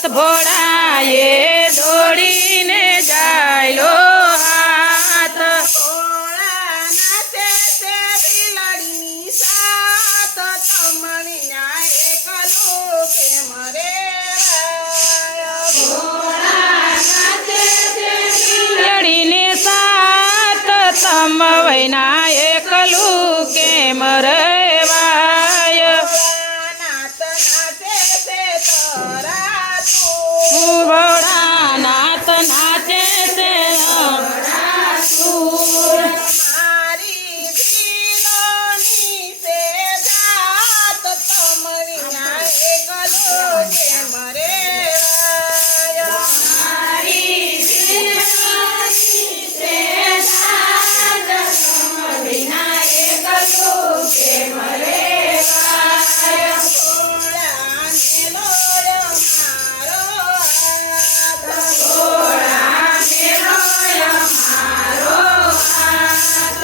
હાથ ભોળાએ દોડીને જાય લો હાથ ભોળાના તે બિલાડીની સાથ તમણી ના એકલું કેમ રેવાય ભોળાના તે બિલાડીની સાથ તમ વૈના એકલું કેમ રેવાય ભોળાનાથ નાચે છે અમરાસુર મારી ભીલોની સે જાત તમણી ના એકલું કેમ રેવાય મારી ભીલોની સે જાત તમ વિના એકલું કેમ રેવાય ભોળાને લોયો મારો હાથ ભોળાને લોયો મારો હાથ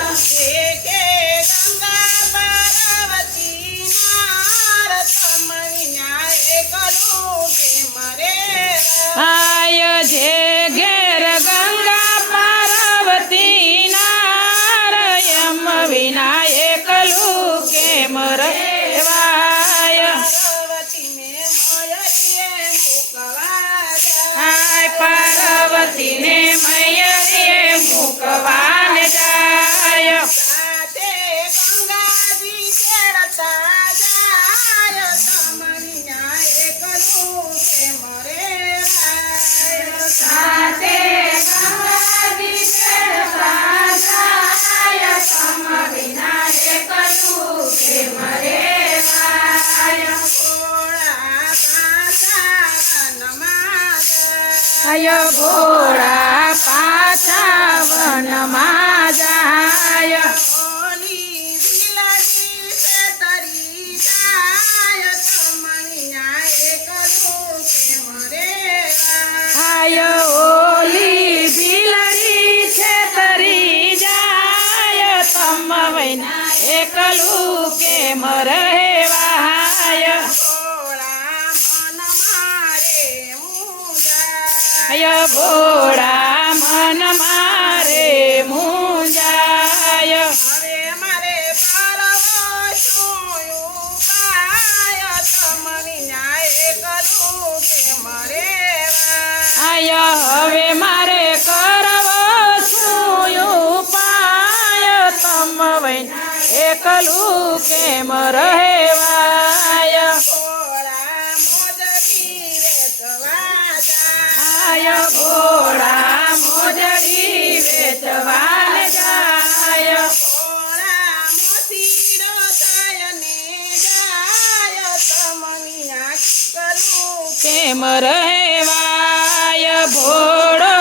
કે ગંગા પાર્વતી નાર તમણી ના એકલું કેમ રેવાય આય જે ઘેર ગંગા પાર્વતી નારયમ વિના એકલું કેમ રેવાય પાર્વતીને મયરીએ મુકવા જાય હાય પાર્વતીને મૈયરીએ મૂકવાને જાય સાથે ગંગાજી તેડતા જાય તમણી ના એકલું કેમ રેવાય સાથે ગંગાજી તેડતા જાય તમ વિના એકલું કેમ રેવાય ભોળા પાછા વનમાં જાય આય ભોળા પાછા વનમાં જાય ઓલી બિલાડી છે તરી જાય તમણી ના એકલું કેમ રેવાય આય ઓલી બિલાડી છે તરી જાય તમ વૈના એકલું કેમ રહેવાય ભોળા મન મારે મુંજાય આય ભોળા મન મારે મૂંઝાય હવે મારે પારવો શું ઉપાય તમણી ના એકલું કેમ રેવાય આય હવે મારે કરવો શું ઉપાય તમ વૈના એકલું કેમ રહેવાય ભોળા મોજડી વેચવા જાય આય ભોળા મોજડી વેચવાને જાય ભોળા મોતીડો થાય ને જાય તમણી ના એકલું કેમ રહેવાય ભોળો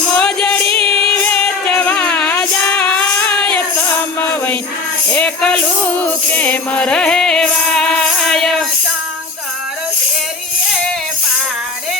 મોજડી વેચવા જાય તમ વૈના એકલું કેમ રહેવાય શંકર શેરીએ પાડે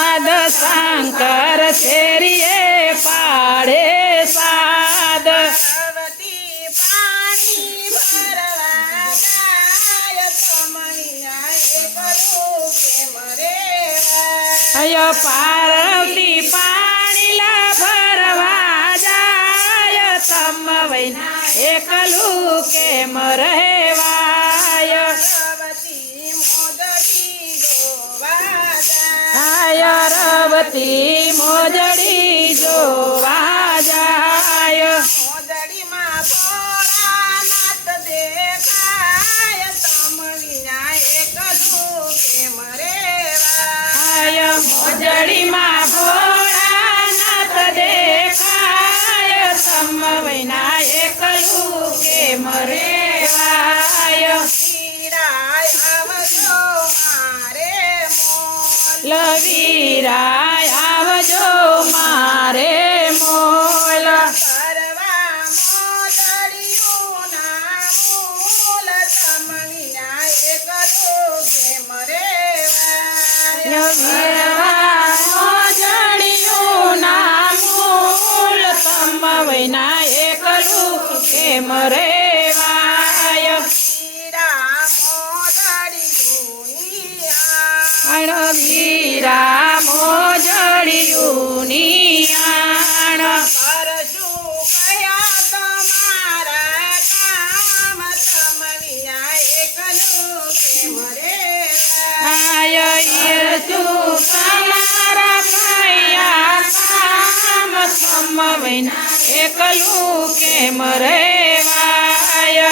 આદ શંકર શેરીએ પાડે સાદ પાર્વતી પાણી ભરવા જાય તમણી ના એકલું કેમ રેવાય અય પાર્વતી પાણીલા ભરવા જાય તમ વૈના એકલું કેમ રહેવાય પાર્વતી મોજડી જોવા જાય આય રવતી મોજડી જોવા જાય મોજડીમાં ભોળાનાથ દેખાય તમણી ના એકલું કેમ રેવાય આય મોજડીમાં ભોળાનાથ દેખાય તમ વૈના એકલું કેમ રેવાય વીરાય આવજો મારે મોલ લવીરાય આવજો મારે મોલ કરવા મોજડિયું ના મૂલ તમણી ના એકલું કેમ રેવાય વીરવા મોજડિયું ના મૂલ તમ વૈના એકલું કેમ રેવાય વીરા મોજડિયું ની આ અણવી હીરા મોજડિયું નિયાણ કરશું કયા તમારા કામ તમ વિના એકલું કેમ રેવાય? આય ઈરસુ તમારા કયા કામ તમ વિના એકલું કેમ રેવાય?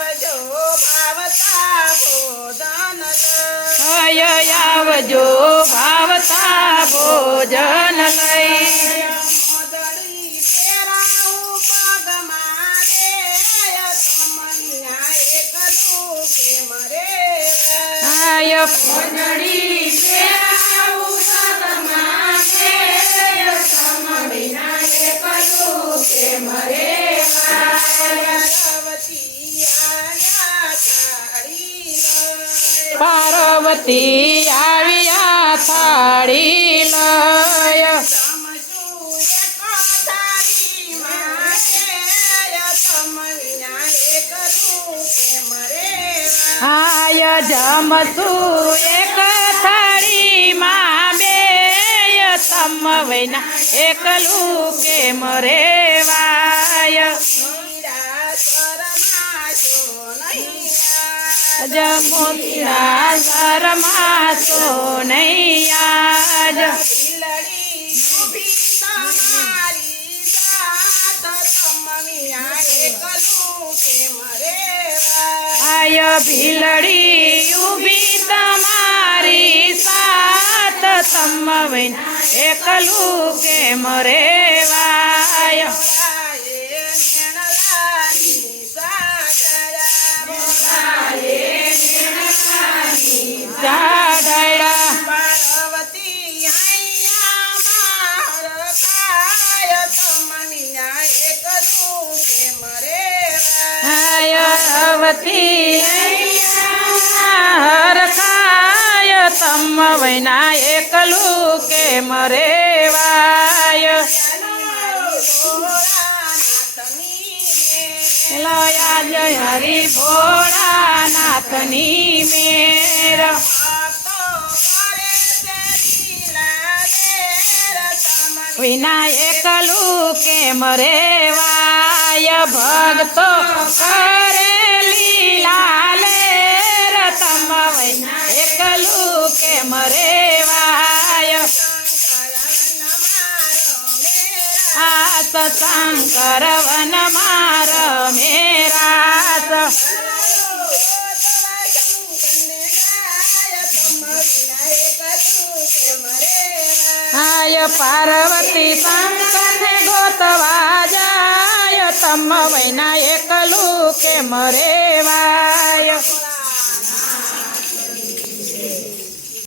આવજો ભાવતા ભોજન આય આવજો ભાવતા ભોજન લઈ મોદડી પેરાવું પગમાં રે તમ વિના એકલું કેમ રેવાય? આય પોજડી પેરાવું પગમાં કે તમ વિના એકલું કેમ રેવાય? પાર્વતી આવ્યા થાળી પાર્વતી લય. આવ્યા થાળી લય સમજુ એક થાળીમાં રે તમ વિના એકલું કેમ રેવાય? આય જમશું એક થાળીમાં બે તમ વિના એકલું કેમ રેવાય? હીરા શરમાશો નહીં આજ. મોતીડા શરમાશો નહીં આજ બિલડી ઊભી તમારી જાત તમ વિના એકલું કેમ રેવાય? આય ભીલડી ઊભી તમારી સાત તમ વિના એકલું કેમ રેવાય? ભોળાએ મેણલાની જાડડા પાર્વતી અહીંયા માર કાય તમ વિના એકલું કેમ રેવાય? આય અવતી હરખાય તમ વિના એકલું કેમ રેવાય? લયા જય હરિ ભોળાનાથની મેર વિના એકલું કેમ રેવાય? ભક્તો કરે લીલા લેર તમ વિના એકલું કેમ રેવાય? આ શંકર વન માર મેરાસ આય પાર્વતી શંકરને ગોતવા જાય તમ વિના એકલું કેમ રેવાય?